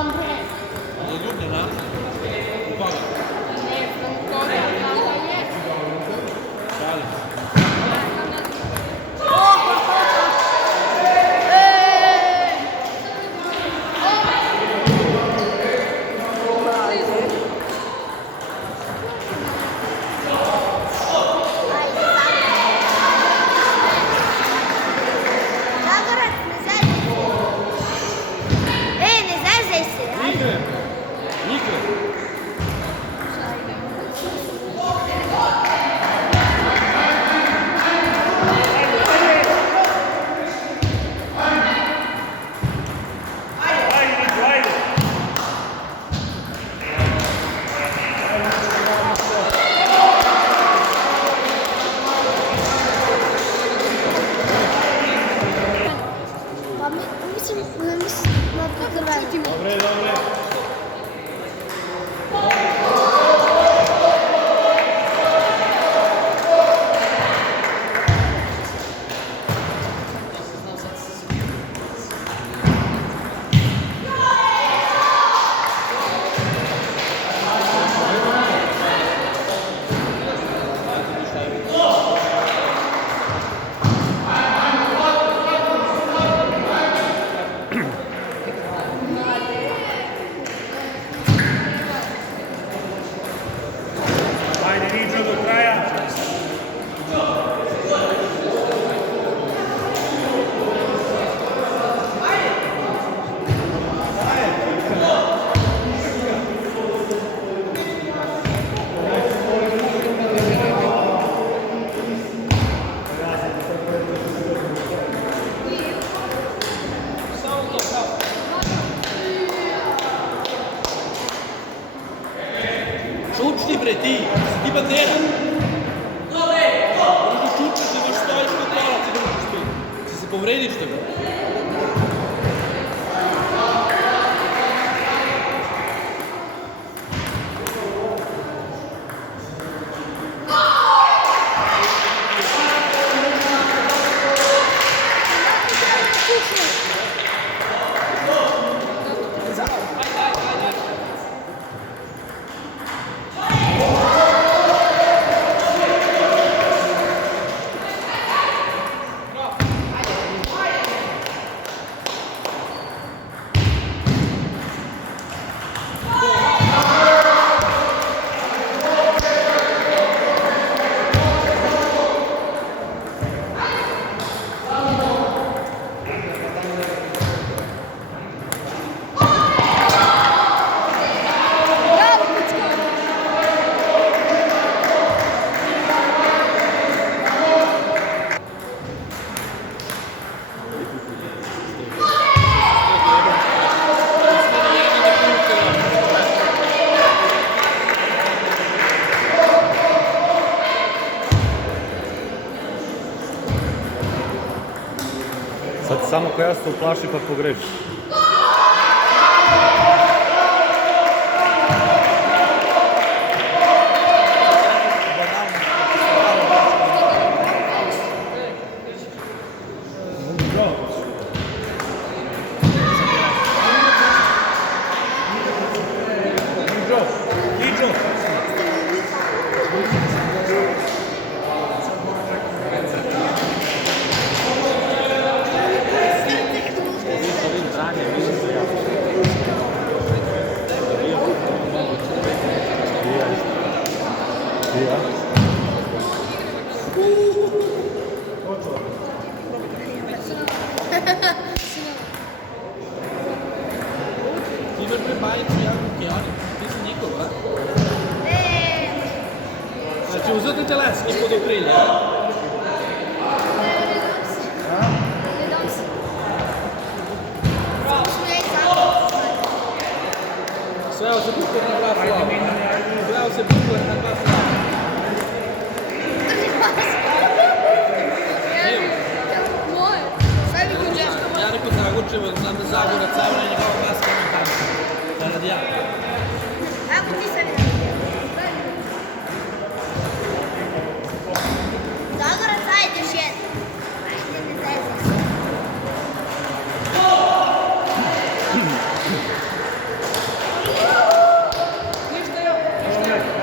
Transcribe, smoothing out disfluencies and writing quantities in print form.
bre. Zaljubljena? U koga? Ne znam koga, znam da je. Šalim. Dobre, dobre. Šučni bre ti bandera. Možeš šučiti, ne možeš stojiš kod pravac i ne možeš spiti. Ti se povrediš te bre. Sad samo ko ja se uplaši pa pogreši. Ti imaš pre majicu jako Kijani, ti si Nikola, a? Znači uzeti teleski pod okrilje, a? Sveo se bukvar na dva slova. Sveo se bukvar na dva slova. Ja rekao Zagorčevo, znam da Zagorac, Savra je njegova maska na tamo. Zaradi ja.